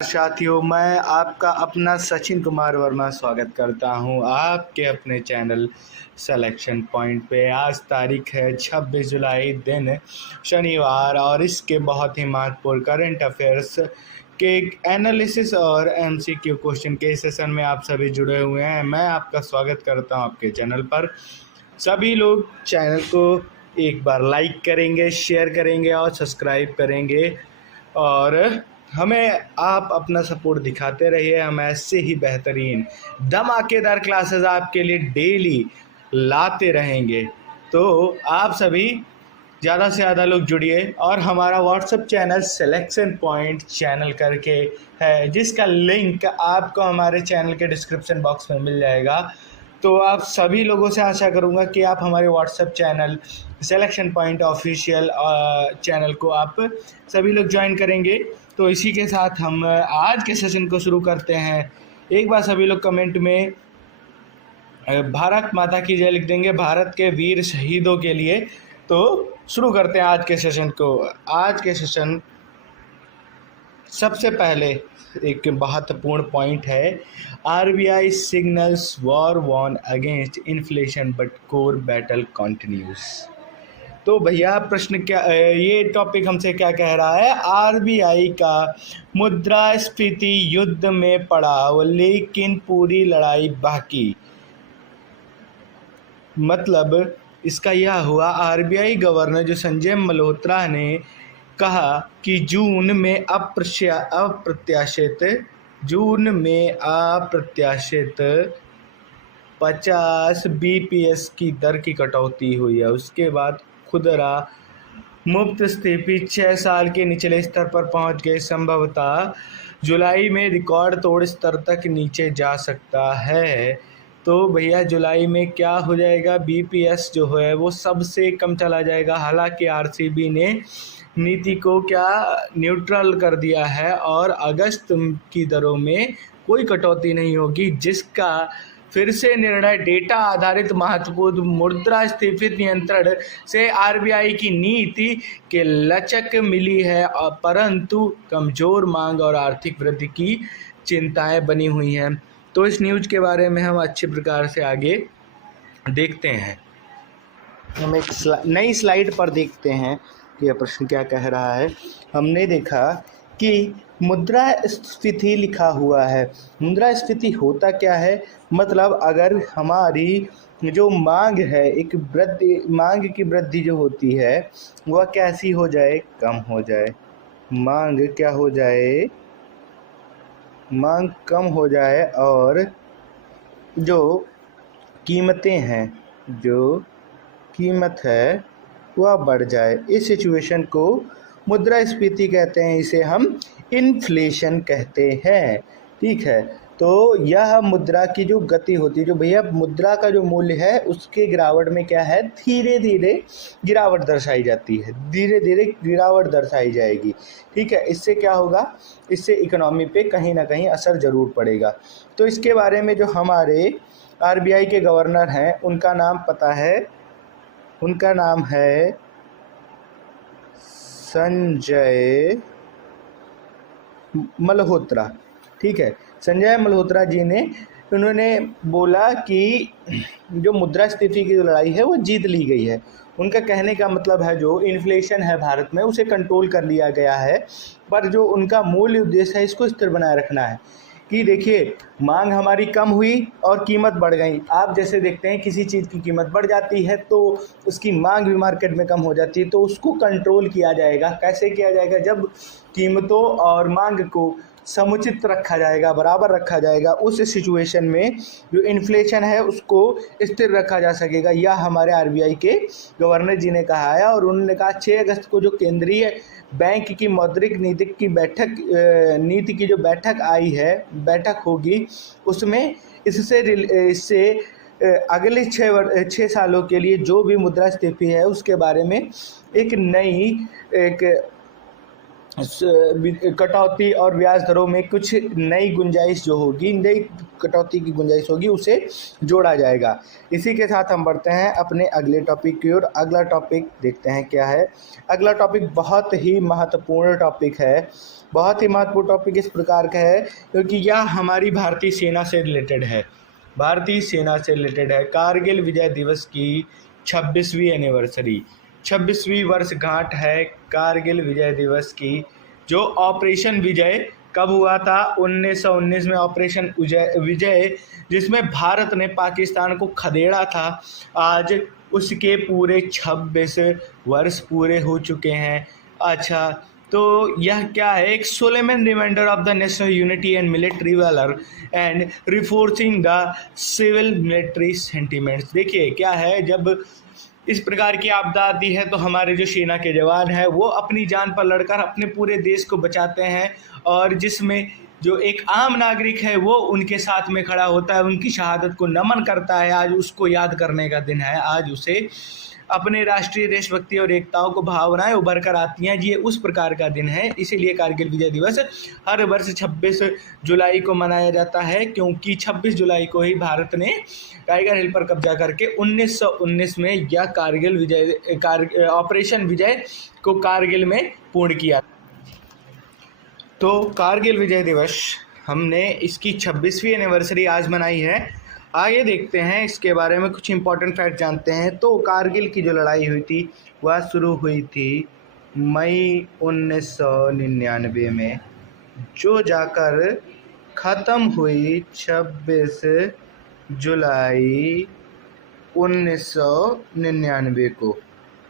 साथियों, मैं आपका अपना सचिन कुमार वर्मा स्वागत करता हूं आपके अपने चैनल सिलेक्शन पॉइंट पे। आज तारीख है 26 जुलाई, दिन शनिवार, और इसके बहुत ही महत्वपूर्ण करंट अफेयर्स के एनालिसिस और एमसीक्यू क्वेश्चन के सेशन में आप सभी जुड़े हुए हैं। मैं आपका स्वागत करता हूं आपके चैनल पर। सभी लोग चैनल को एक बार लाइक करेंगे, शेयर करेंगे और सब्सक्राइब करेंगे, और हमें आप अपना सपोर्ट दिखाते रहिए। हम ऐसे ही बेहतरीन धमाकेदार क्लासेस आपके लिए डेली लाते रहेंगे। तो आप सभी ज़्यादा से ज़्यादा लोग जुड़िए, और हमारा WhatsApp channel selection point channel करके है, जिसका लिंक आपको हमारे चैनल के डिस्क्रिप्शन बॉक्स में मिल जाएगा। तो आप सभी लोगों से आशा करूंगा कि आप हमारे WhatsApp channel selection point official channel को आप सभी लोग ज्वाइन करेंगे। तो इसी के साथ हम आज के सेशन को शुरू करते हैं। एक बार सभी लोग कमेंट में भारत माता की जय लिख देंगे, भारत के वीर शहीदों के लिए। तो शुरू करते हैं आज के सेशन को। आज के सेशन सबसे पहले एक महत्वपूर्ण पॉइंट है, RBI signals war won against inflation but core battle continues. तो भैया प्रश्न क्या, ये टॉपिक हमसे क्या कह रहा है? आरबीआई का मुद्रास्फीति युद्ध में पड़ा लेकिन पूरी लड़ाई बाकी। मतलब इसका यह हुआ, आरबीआई गवर्नर जो संजय मल्होत्रा ने कहा कि जून में अप्रत्याशित 50 बीपीएस की दर की कटौती हुई है। उसके बाद खुदरा मुद्रास्फीति 6 साल के निचले स्तर पर पहुंच गई। संभवतः जुलाई में रिकॉर्ड तोड़ स्तर तक नीचे जा सकता है। तो भैया जुलाई में क्या हो जाएगा? बीपीएस जो है वो सबसे कम चला जाएगा। हालांकि आरसीबी ने नीति को क्या न्यूट्रल कर दिया है, और अगस्त की दरों में कोई कटौती नहीं होगी, जिसका फिर से निर्णय डेटा आधारित महत्वपूर्ण मुद्रास्फीति नियंत्रण से आरबीआई की नीति के लचक मिली है, परंतु कमजोर मांग और आर्थिक वृद्धि की चिंताएं बनी हुई हैं। तो इस न्यूज के बारे में हम अच्छे प्रकार से आगे देखते हैं। हम एक नई स्लाइड पर देखते हैं कि यह प्रश्न क्या कह रहा है। हमने देखा कि मुद्रास्फीति लिखा हुआ है। मुद्रास्फीति होता क्या है? मतलब अगर हमारी जो मांग है, एक मांग की वृद्धि जो होती है वह कैसी हो जाए? कम हो जाए। मांग क्या हो जाए? मांग कम हो जाए, और जो कीमतें हैं, जो कीमत है वह बढ़ जाए। इस सिचुएशन को मुद्रास्फीति कहते हैं, इसे हम इन्फ्लेशन कहते हैं। ठीक है, तो यह मुद्रा की जो गति होती है, जो भैया मुद्रा का जो मूल्य है उसके गिरावट में क्या है, धीरे धीरे गिरावट दर्शाई जाती है, धीरे धीरे गिरावट दर्शाई जाएगी। ठीक है, इससे क्या होगा? इससे इकोनॉमी पे कहीं ना कहीं असर जरूर पड़ेगा। तो इसके बारे में जो हमारे आरबीआई के गवर्नर हैं उनका नाम पता है? उनका नाम है संजय मल्होत्रा। ठीक है, संजय मल्होत्रा जी ने उन्होंने बोला कि जो मुद्रास्फीति की लड़ाई है वो जीत ली गई है। उनका कहने का मतलब है जो इन्फ्लेशन है भारत में उसे कंट्रोल कर लिया गया है, पर जो उनका मूल उद्देश्य है इसको स्थिर बनाए रखना है। कि देखिए, मांग हमारी कम हुई और कीमत बढ़ गई। आप जैसे देखते हैं किसी चीज़ की कीमत बढ़ जाती है तो उसकी मांग भी मार्केट में कम हो जाती है, तो उसको कंट्रोल किया जाएगा। कैसे किया जाएगा? जब कीमतों और मांग को समुचित रखा जाएगा, बराबर रखा जाएगा, उस सिचुएशन में जो इन्फ्लेशन है उसको स्थिर रखा जा सकेगा। यह हमारे आरबीआई के गवर्नर जी ने कहा है। और उन्होंने कहा 6 अगस्त को जो केंद्रीय बैंक की मौद्रिक नीति की जो बैठक होगी, उसमें इससे अगले 6 सालों के लिए जो भी मुद्रास्फीति है उसके बारे में एक कटौती और ब्याज दरों में कुछ नई गुंजाइश जो होगी, नई कटौती की गुंजाइश होगी, उसे जोड़ा जाएगा। इसी के साथ हम बढ़ते हैं अपने अगले टॉपिक की ओर। अगला टॉपिक देखते हैं क्या है। अगला टॉपिक बहुत ही महत्वपूर्ण टॉपिक है। बहुत ही महत्वपूर्ण टॉपिक इस प्रकार का है क्योंकि यह हमारी भारतीय सेना से रिलेटेड है। भारतीय सेना से रिलेटेड है। कारगिल विजय दिवस की 26वीं एनिवर्सरी, 26वीं वर्षगांठ है कारगिल विजय दिवस की। जो ऑपरेशन विजय कब हुआ था? 1919 में ऑपरेशन विजय, जिसमें भारत ने पाकिस्तान को खदेड़ा था। आज उसके पूरे 26 वर्ष पूरे हो चुके हैं। अच्छा, तो यह क्या है? एक solemn reminder of the national unity and military valour and reinforcing the civil military sentiments. देखिए क्या है, जब इस प्रकार की आपदा आती है तो हमारे जो सेना के जवान हैं वो अपनी जान पर लड़कर अपने पूरे देश को बचाते हैं, और जिसमें जो एक आम नागरिक है वो उनके साथ में खड़ा होता है, उनकी शहादत को नमन करता है। आज उसको याद करने का दिन है। आज उसे अपने राष्ट्रीय देशभक्ति और एकताओं को भावनाएं उभर कर आती हैं। ये उस प्रकार का दिन है। इसीलिए कारगिल विजय दिवस हर वर्ष 26 जुलाई को मनाया जाता है, क्योंकि 26 जुलाई को ही भारत ने टाइगर हिल पर कब्जा करके 1919 में यह कारगिल विजय ऑपरेशन विजय को कारगिल में पूर्ण किया। तो कारगिल विजय दिवस हमने इसकी 26वीं एनिवर्सरी आज मनाई है। आइए देखते हैं इसके बारे में कुछ इंपॉर्टेंट फैक्ट जानते हैं। तो कारगिल की जो लड़ाई हुई थी वह शुरू हुई थी मई 1999 में, जो जाकर ख़त्म हुई 26 जुलाई 1999 को।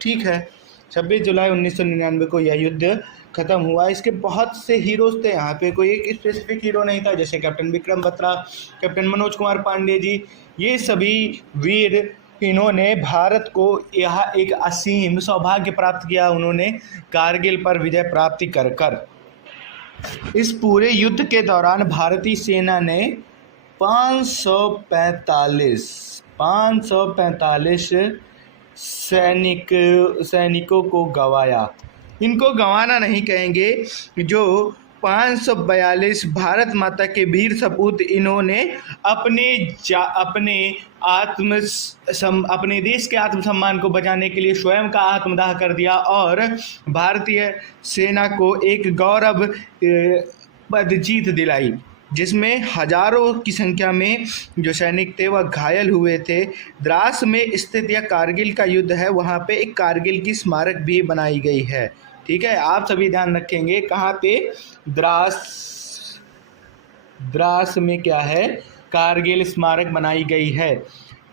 ठीक है, 26 जुलाई 1999 को यह युद्ध ख़त्म हुआ। इसके बहुत से हीरोज़ थे यहाँ पे, कोई एक स्पेसिफिक हीरो नहीं था। जैसे कैप्टन विक्रम बत्रा, कैप्टन मनोज कुमार पांडे जी, ये सभी वीर, इन्होंने भारत को यहाँ एक असीम सौभाग्य प्राप्त किया। उन्होंने कारगिल पर विजय प्राप्ति कर कर इस पूरे युद्ध के दौरान भारतीय सेना ने 545 सैनिकों को गंवाया। इनको गंवाना नहीं कहेंगे, जो 542 भारत माता के वीर सपूत, इन्होंने अपने देश के आत्मसम्मान को बचाने के लिए स्वयं का आत्मदाह कर दिया और भारतीय सेना को एक गौरव जीत दिलाई, जिसमें हजारों की संख्या में जो सैनिक थे वह घायल हुए थे। द्रास में स्थित यह कारगिल का युद्ध है, वहाँ पे एक कारगिल की स्मारक भी बनाई गई है। ठीक है, आप सभी ध्यान रखेंगे कहाँ पे? द्रास में क्या है? कारगिल स्मारक बनाई गई है।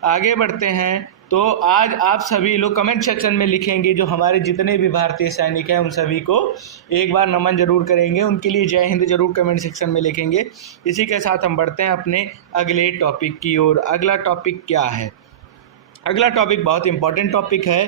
आगे बढ़ते हैं। तो आज आप सभी लोग कमेंट सेक्शन में लिखेंगे, जो हमारे जितने भी भारतीय सैनिक हैं उन सभी को एक बार नमन जरूर करेंगे, उनके लिए जय हिंद जरूर कमेंट सेक्शन में लिखेंगे। इसी के साथ हम बढ़ते हैं अपने अगले टॉपिक की ओर। अगला टॉपिक क्या है? अगला टॉपिक बहुत इंपॉर्टेंट टॉपिक है,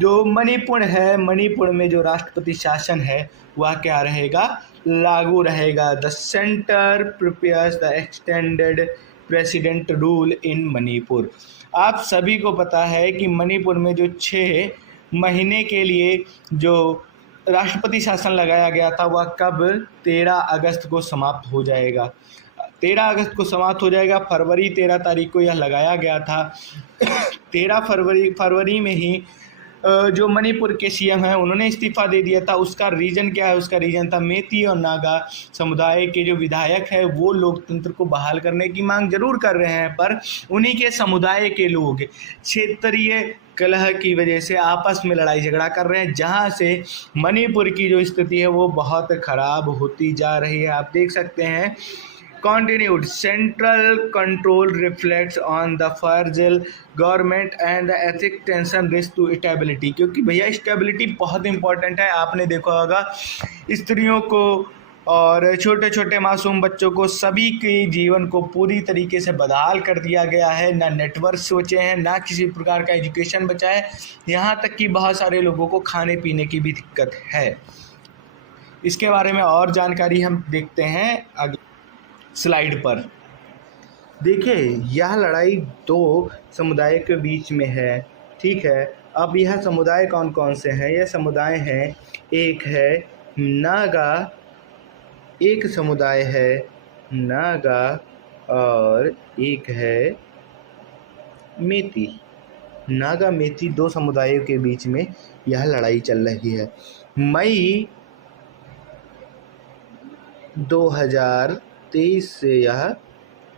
जो मणिपुर है। मणिपुर में जो राष्ट्रपति शासन है वह क्या रहेगा? लागू रहेगा। The centre prepares the extended president rule in Manipur. आप सभी को पता है कि मणिपुर में जो 6 महीने के लिए जो राष्ट्रपति शासन लगाया गया था वह कब? 13 अगस्त को समाप्त हो जाएगा। 13 अगस्त को समाप्त हो जाएगा। फरवरी 13 तारीख को यह लगाया गया था। 13 फरवरी में ही जो मणिपुर के सीएम हैं उन्होंने इस्तीफा दे दिया था। उसका रीज़न क्या है? उसका रीज़न था मेती और नागा समुदाय के जो विधायक हैं वो लोकतंत्र को बहाल करने की मांग जरूर कर रहे हैं, पर उन्हीं के समुदाय के लोग क्षेत्रीय कलह की वजह से आपस में लड़ाई झगड़ा कर रहे हैं, जहां से मणिपुर की जो स्थिति है वो बहुत ख़राब होती जा रही है। आप देख सकते हैं। Continued central control reflects on the fragile government and the ethic tension risk to stability। क्योंकि भैया स्टेबिलिटी बहुत इंपॉर्टेंट है। आपने देखा होगा स्त्रियों को और छोटे छोटे मासूम बच्चों को, सभी के जीवन को पूरी तरीके से बदहाल कर दिया गया है। ना नेटवर्क सोचे हैं, ना किसी प्रकार का एजुकेशन बचा है, यहाँ तक कि बहुत सारे लोगों को खाने पीने की भी दिक्कत है। इसके बारे में और जानकारी हम देखते हैं अगले स्लाइड पर। देखिए, यह लड़ाई 2 समुदाय के बीच में है। ठीक है, अब यह समुदाय कौन कौन से हैं? यह समुदाय हैं, एक है नागा एक समुदाय है, नागा, और एक है मेती। नागा मेती दो समुदायों के बीच में यह लड़ाई चल रही है। मई 2023 से यह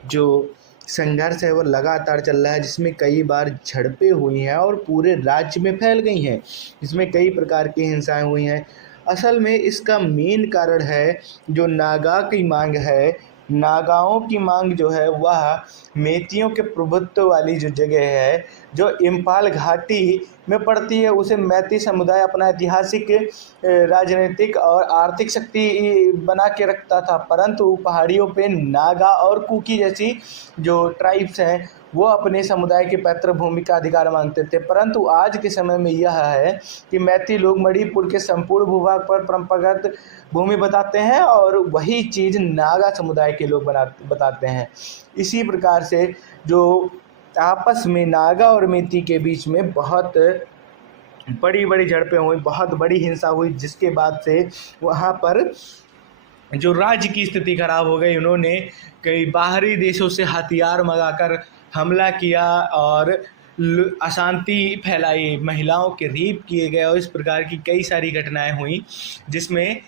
जो संघर्ष है वो लगातार चल रहा है, जिसमें कई बार झड़पें हुई हैं और पूरे राज्य में फैल गई हैं, जिसमें कई प्रकार की हिंसाएं हुई हैं। असल में इसका मेन कारण है जो नागा की मांग है। नागाओं की मांग जो है वह मेतियों के प्रभुत्व वाली जो जगह है जो इम्फाल घाटी में पड़ती है, उसे मैती समुदाय अपना ऐतिहासिक राजनीतिक और आर्थिक शक्ति बना के रखता था। परंतु पहाड़ियों पे नागा और कुकी जैसी जो ट्राइब्स हैं वो अपने समुदाय के पैतृक भूमि का अधिकार मांगते थे। परंतु आज के समय में यह है कि मैती लोग मणिपुर के संपूर्ण भूभाग पर परंपरागत भूमि बताते हैं और वही चीज़ नागा समुदाय के लोग बताते हैं। इसी प्रकार से जो आपस में नागा और मेती के बीच में बहुत बड़ी बड़ी झड़पें हुई, बहुत बड़ी हिंसा हुई, जिसके बाद से वहाँ पर जो राज्य की स्थिति खराब हो गई। उन्होंने कई बाहरी देशों से हथियार मंगाकर हमला किया और अशांति फैलाई, महिलाओं के रेप किए गए और इस प्रकार की कई सारी घटनाएं हुई, जिसमें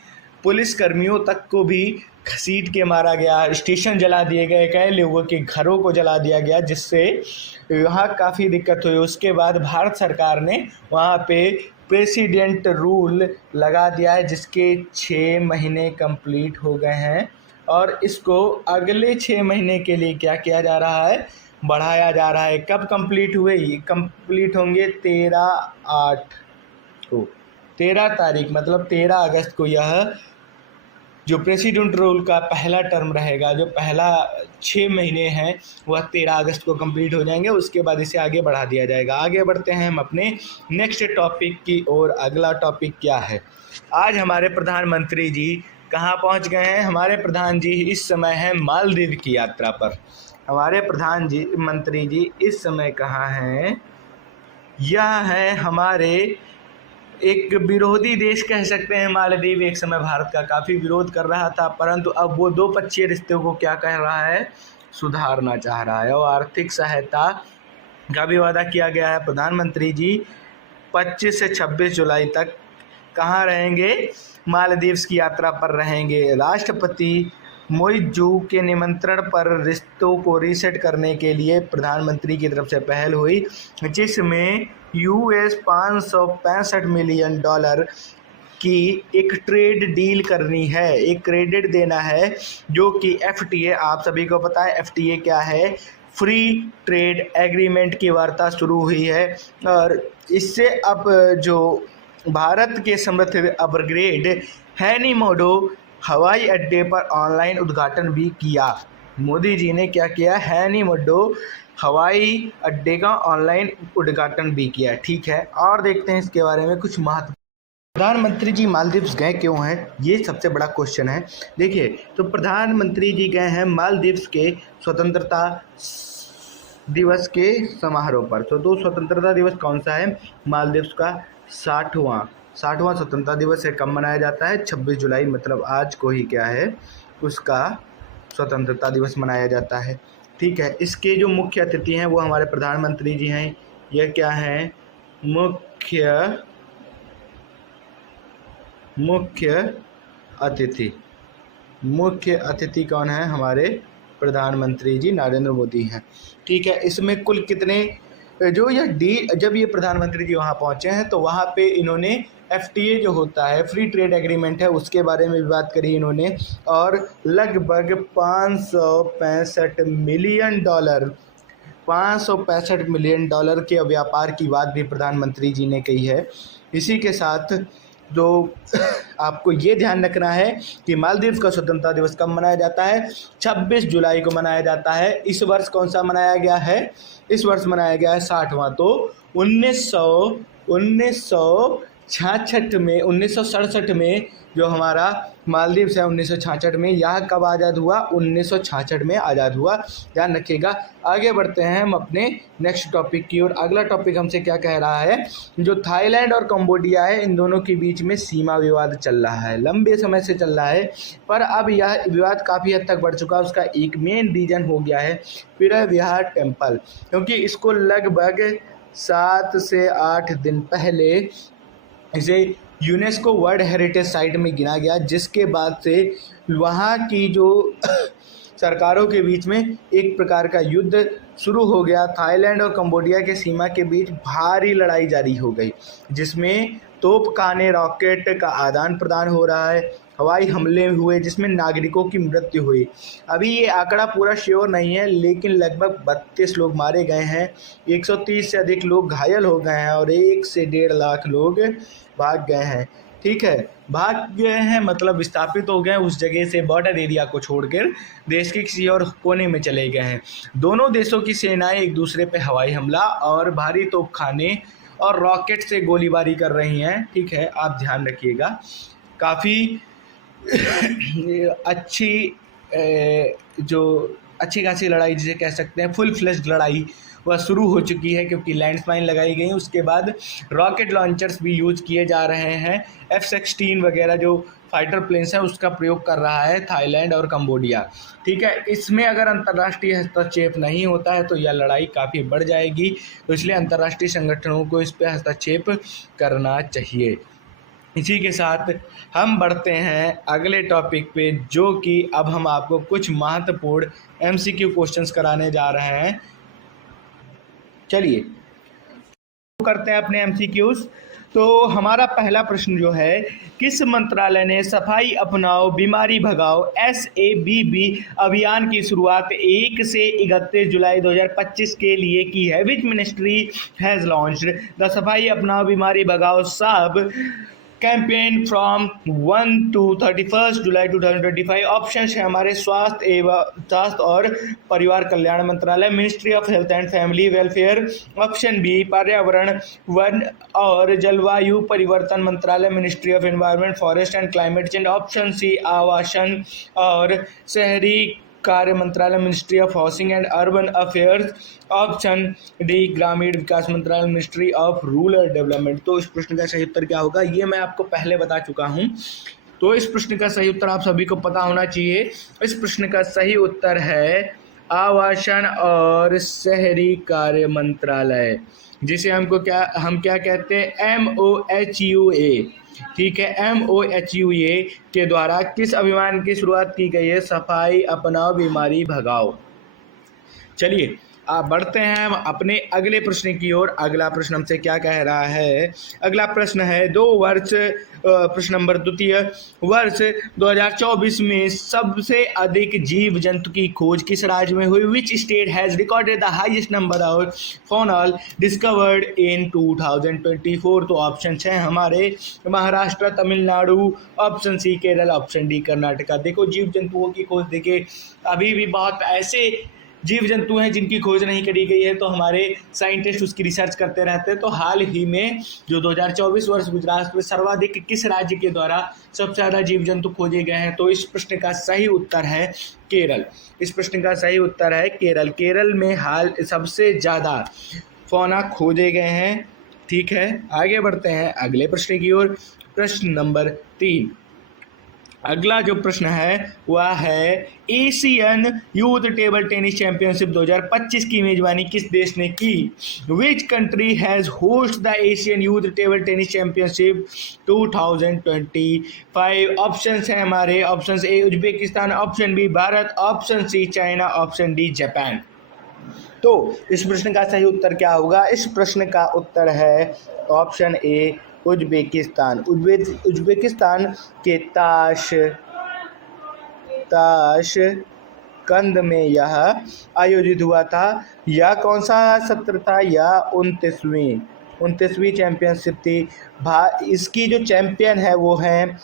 पुलिस कर्मियों तक को भी घसीट के मारा गया, स्टेशन जला दिए गए, कई लोगों के घरों को जला दिया गया, जिससे वहाँ काफ़ी दिक्कत हुई। उसके बाद भारत सरकार ने वहाँ पे प्रेसिडेंट रूल लगा दिया है, जिसके 6 महीने कंप्लीट हो गए हैं और इसको अगले 6 महीने के लिए क्या किया जा रहा है, बढ़ाया जा रहा है। कब कंप्लीट हुए? ये कंप्लीट होंगे 13/8 को, 13 तारीख मतलब 13 अगस्त को यह जो प्रेसिडेंट रूल का पहला टर्म रहेगा, जो पहला 6 महीने हैं वह 13 अगस्त को कंप्लीट हो जाएंगे। उसके बाद इसे आगे बढ़ा दिया जाएगा। आगे बढ़ते हैं हम अपने नेक्स्ट टॉपिक की ओर। अगला टॉपिक क्या है? आज हमारे प्रधानमंत्री जी कहाँ पहुँच गए हैं? हमारे प्रधान जी इस समय हैं मालदीव की यात्रा पर। हमारे मंत्री जी इस समय कहाँ हैं? यह है हमारे एक विरोधी देश कह सकते हैं मालदीव। एक समय भारत का काफ़ी विरोध कर रहा था, परंतु अब वो द्विपक्षीय रिश्तों को क्या कह रहा है, सुधारना चाह रहा है और आर्थिक सहायता का भी वादा किया गया है। प्रधानमंत्री जी 25 से 26 जुलाई तक कहाँ रहेंगे? मालदीव की यात्रा पर रहेंगे। राष्ट्रपति मोइजू के निमंत्रण पर रिश्तों को रीसेट करने के लिए प्रधानमंत्री की तरफ से पहल हुई, जिसमें US $565 मिलियन की एक ट्रेड डील करनी है, एक क्रेडिट देना है, जो कि FTA, आप सभी को पता है FTA क्या है, फ्री ट्रेड एग्रीमेंट की वार्ता शुरू हुई है। और इससे अब जो भारत के समृद्ध अपग्रेड हैनीमोडो हवाई अड्डे पर ऑनलाइन उद्घाटन भी किया। मोदी जी ने क्या किया? हैनीमोडो हवाई अड्डे का ऑनलाइन उद्घाटन भी किया। ठीक है, और देखते हैं इसके बारे में कुछ महत्व। प्रधानमंत्री जी मालदीव्स गए क्यों हैं, ये सबसे बड़ा क्वेश्चन है। देखिए, तो प्रधानमंत्री जी गए हैं मालदीव्स के स्वतंत्रता दिवस के समारोह पर। तो स्वतंत्रता दिवस कौन सा है? मालदीव्स का 60वां स्वतंत्रता दिवस है। कब मनाया जाता है? 26 जुलाई, मतलब आज को ही क्या है, उसका स्वतंत्रता दिवस मनाया जाता है। ठीक है, इसके जो मुख्य अतिथि हैं वो हमारे प्रधानमंत्री जी हैं। यह क्या हैं? मुख्य अतिथि कौन है? हमारे प्रधानमंत्री जी नरेंद्र मोदी हैं। ठीक है, इसमें कुल कितने जो जब ये प्रधानमंत्री जी वहाँ पहुँचे हैं तो वहाँ पे इन्होंने FTA जो होता है, फ्री ट्रेड एग्रीमेंट है, उसके बारे में भी बात करी इन्होंने, और लगभग $565 मिलियन के व्यापार की बात भी प्रधानमंत्री जी ने कही है। इसी के साथ जो आपको ये ध्यान रखना है कि मालदीव का स्वतंत्रता दिवस कब मनाया जाता है? 26 जुलाई को मनाया जाता है। इस वर्ष कौन सा मनाया गया है? इस वर्ष मनाया गया है 60वां। तो 1967 में जो हमारा मालदीव से 1966 में। यह कब आज़ाद हुआ? 1966 में आज़ाद हुआ, ध्यान रखिएगा। आगे बढ़ते हैं हम अपने नेक्स्ट टॉपिक की ओर। अगला टॉपिक हमसे क्या कह रहा है, जो थाईलैंड और कंबोडिया है इन दोनों के बीच में सीमा विवाद चल रहा है, लंबे समय से चल रहा है, पर अब यह विवाद काफ़ी हद तक बढ़ चुका है। उसका एक मेन रीज़न हो गया है पिरा विहार टेम्पल, क्योंकि इसको लगभग 7 से 8 दिन पहले इसे यूनेस्को वर्ल्ड हेरिटेज साइट में गिना गया, जिसके बाद से वहाँ की जो सरकारों के बीच में एक प्रकार का युद्ध शुरू हो गया। थाईलैंड और कंबोडिया के सीमा के बीच भारी लड़ाई जारी हो गई, जिसमें तोपखाने रॉकेट का आदान प्रदान हो रहा है, हवाई हमले हुए जिसमें नागरिकों की मृत्यु हुई। अभी ये आंकड़ा पूरा श्योर नहीं है, लेकिन लगभग 32 लोग मारे गए हैं, 130 से अधिक लोग घायल हो गए हैं और 1 से 1.5 लाख लोग भाग गए हैं। ठीक है, भाग गए हैं मतलब विस्थापित हो गए उस जगह से, बॉर्डर एरिया को छोड़कर देश के किसी और कोने में चले गए हैं। दोनों देशों की सेनाएं एक दूसरे पे हवाई हमला और भारी तोपखाने और रॉकेट से गोलीबारी कर रही हैं। ठीक है, आप ध्यान रखिएगा। काफ़ी अच्छी खासी लड़ाई जिसे कह सकते हैं, फुल फ्लेश्ड लड़ाई वह शुरू हो चुकी है, क्योंकि लैंडमाइन लगाई गई। उसके बाद रॉकेट लॉन्चर्स भी यूज किए जा रहे हैं। F-16 वगैरह जो फाइटर प्लेन्स हैं उसका प्रयोग कर रहा है थाईलैंड और कंबोडिया। ठीक है, इसमें अगर अंतर्राष्ट्रीय हस्तक्षेप नहीं होता है तो यह लड़ाई काफ़ी बढ़ जाएगी, तो इसलिए अंतर्राष्ट्रीय संगठनों को इस पर हस्तक्षेप करना चाहिए। इसी के साथ हम बढ़ते हैं अगले टॉपिक पे, जो कि अब हम आपको कुछ महत्वपूर्ण MCQ क्वेश्चंस कराने जा रहे हैं। चलिए करते हैं अपने MCQs। तो हमारा पहला प्रश्न जो है, किस मंत्रालय ने सफाई अपनाओ बीमारी भगाओ SABB अभियान की शुरुआत 1 से 31 जुलाई 2025 के लिए की है? Which ministry has launched the Safai Apnao Bimari Bhagao साब campaign from 1 to 31 July 2025? Option है हमारे स्वास्थ्य और परिवार कल्याण मंत्रालय, ministry of health and family welfare, option B पर्यावरण वन और जलवायु परिवर्तन मंत्रालय, ministry of environment forest and climate change, option C आवासन और शहरी कार्य मंत्रालय, ministry of housing and urban affairs, option D ग्रामीण विकास मंत्रालय, मिनिस्ट्री ऑफ रूरल डेवलपमेंट। तो इस प्रश्न का सही उत्तर क्या होगा, ये मैं आपको पहले बता चुका हूँ, तो इस प्रश्न का सही उत्तर आप सभी को पता होना चाहिए। इस प्रश्न का सही उत्तर है आवासन और शहरी कार्य मंत्रालय, जिसे हम क्या कहते हैं, MOHUA। ठीक है, MOHUA के द्वारा किस अभियान की शुरुआत की गई है? सफाई अपनाओ बीमारी भगाओ। चलिए आप बढ़ते हैं हम अपने अगले प्रश्न की ओर। अगला प्रश्न हमसे क्या कह रहा है? अगला प्रश्न है, प्रश्न नंबर 2 वर्ष 2024 में सबसे अधिक जीव जंतु की खोज किस राज्य में हुई? Which state has recorded the highest number of faunal discovered in 2024? तो ऑप्शन है हमारे Maharashtra, Tamil Nadu, option C Kerala, option D Karnataka. देखो जीव जंतुओं की खोज, देखिए अभी भी बहुत ऐसे जीव जंतु हैं जिनकी खोज नहीं करी गई है, तो हमारे साइंटिस्ट उसकी रिसर्च करते रहते हैं। तो हाल ही में जो 2024 वर्ष गुजरा उसमें सर्वाधिक किस राज्य के द्वारा सबसे ज़्यादा जीव जंतु खोजे गए हैं? तो इस प्रश्न का सही उत्तर है केरल। इस प्रश्न का सही उत्तर है केरल। केरल में हाल सबसे ज़्यादा फौना खोजे गए हैं। ठीक है, आगे बढ़ते हैं अगले प्रश्न की ओर। प्रश्न नंबर 3। अगला जो प्रश्न है वह है, Asian youth table tennis championship 2025 की मेजबानी किस देश ने की? Which country has host the Asian youth table tennis championship 2025? Option है हमारे, option A Uzbekistan, option B Bharat, option C China, option D Japan. तो इस प्रश्न का सही उत्तर क्या होगा? इस प्रश्न का उत्तर है ऑप्शन ए उज्बेकिस्तान। उज्बेकिस्तान के ताशकंद में यह आयोजित हुआ था। यह कौन सा सत्र था? यह 29वीं चैंपियनशिप थी। इसकी जो चैंपियन है वो हैं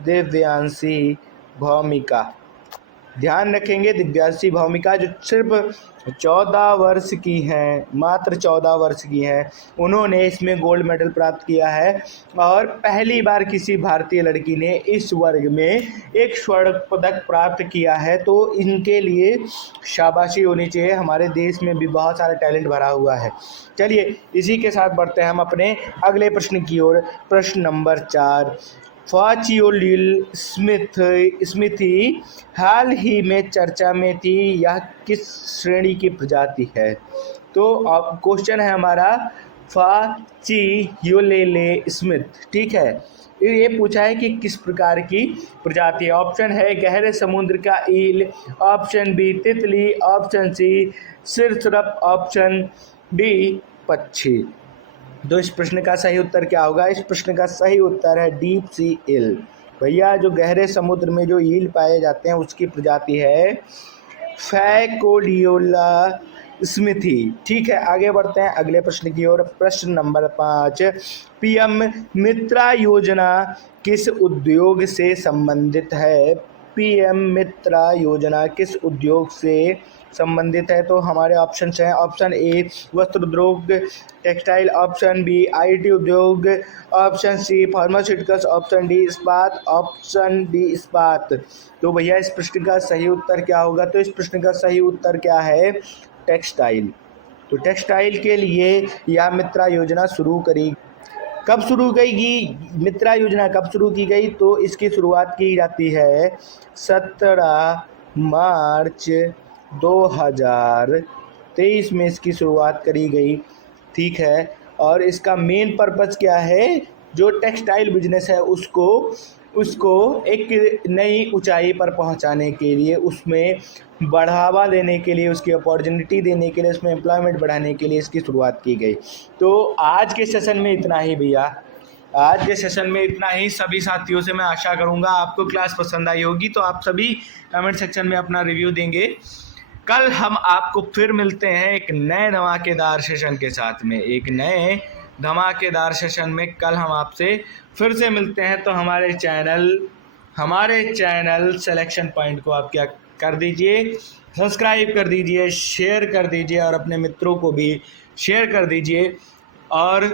दिव्यांशी भौमिका। ध्यान रखेंगे, दिव्यांशी भौमिका जो सिर्फ 14 वर्ष की हैं, मात्र 14 वर्ष की हैं। उन्होंने इसमें गोल्ड मेडल प्राप्त किया है और पहली बार किसी भारतीय लड़की ने इस वर्ग में एक स्वर्ण पदक प्राप्त किया है। तो इनके लिए शाबाशी होनी चाहिए। हमारे देश में भी बहुत सारा टैलेंट भरा हुआ है। चलिए इसी के साथ बढ़ते हैं हम अपने अगले प्रश्न की ओर। प्रश्न नंबर 4, फाचियोलिल स्मिथी हाल ही में चर्चा में थी, यह किस श्रेणी की प्रजाति है? तो अब क्वेश्चन है हमारा फाचियोलेले स्मिथ, ठीक है। ये पूछा है कि किस प्रकार की प्रजाति है। ऑप्शन है गहरे समुद्र का ईल, ऑप्शन बी तितली, ऑप्शन सी सिरसुरप, ऑप्शन डी पक्षी। तो इस प्रश्न का सही उत्तर क्या होगा? इस प्रश्न का सही उत्तर है डीप सी ईल। भैया जो गहरे समुद्र में जो ईल पाए जाते हैं उसकी प्रजाति है फैकोडियोला स्मिथी, ठीक है। आगे बढ़ते हैं अगले प्रश्न की ओर। प्रश्न नंबर 5, पीएम मित्रा योजना किस उद्योग से संबंधित है? पीएम मित्रा योजना किस उद्योग से संबंधित है? तो हमारे ऑप्शन हैं, ऑप्शन ए वस्त्र उद्योग टेक्सटाइल, ऑप्शन बी आईटी उद्योग, option C pharmaceuticals, option D इस्पात, ऑप्शन डी इस्पात। तो भैया इस प्रश्न का सही उत्तर क्या होगा? तो इस प्रश्न का सही उत्तर क्या है? टेक्सटाइल। तो टेक्सटाइल के लिए यह मित्रा योजना शुरू करी। कब शुरू की मित्रा योजना कब शुरू की गई? तो इसकी शुरुआत की जाती है 17 मार्च 2023 में इसकी शुरुआत करी गई, ठीक है। और इसका मेन पर्पस क्या है? जो टेक्सटाइल बिजनेस है उसको एक नई ऊंचाई पर पहुंचाने के लिए, उसमें बढ़ावा देने के लिए, उसकी अपॉर्चुनिटी देने के लिए, उसमें एम्प्लॉयमेंट बढ़ाने के लिए इसकी शुरुआत की गई। तो आज के सेशन में इतना ही भैया, आज के सेशन में इतना ही। सभी साथियों से मैं आशा करूंगा आपको क्लास पसंद आई होगी। तो आप सभी कमेंट सेक्शन में अपना रिव्यू देंगे। कल हम आपको फिर मिलते हैं एक नए धमाकेदार सेशन के साथ में, एक नए धमाकेदार सेशन में कल हम आपसे फिर से मिलते हैं। तो हमारे चैनल सिलेक्शन पॉइंट को आप क्या कर दीजिए, सब्सक्राइब कर दीजिए, शेयर कर दीजिए और अपने मित्रों को भी शेयर कर दीजिए। और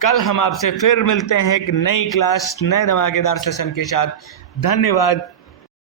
कल हम आपसे फिर मिलते हैं एक नई क्लास, नए धमाकेदार सेशन के साथ। धन्यवाद।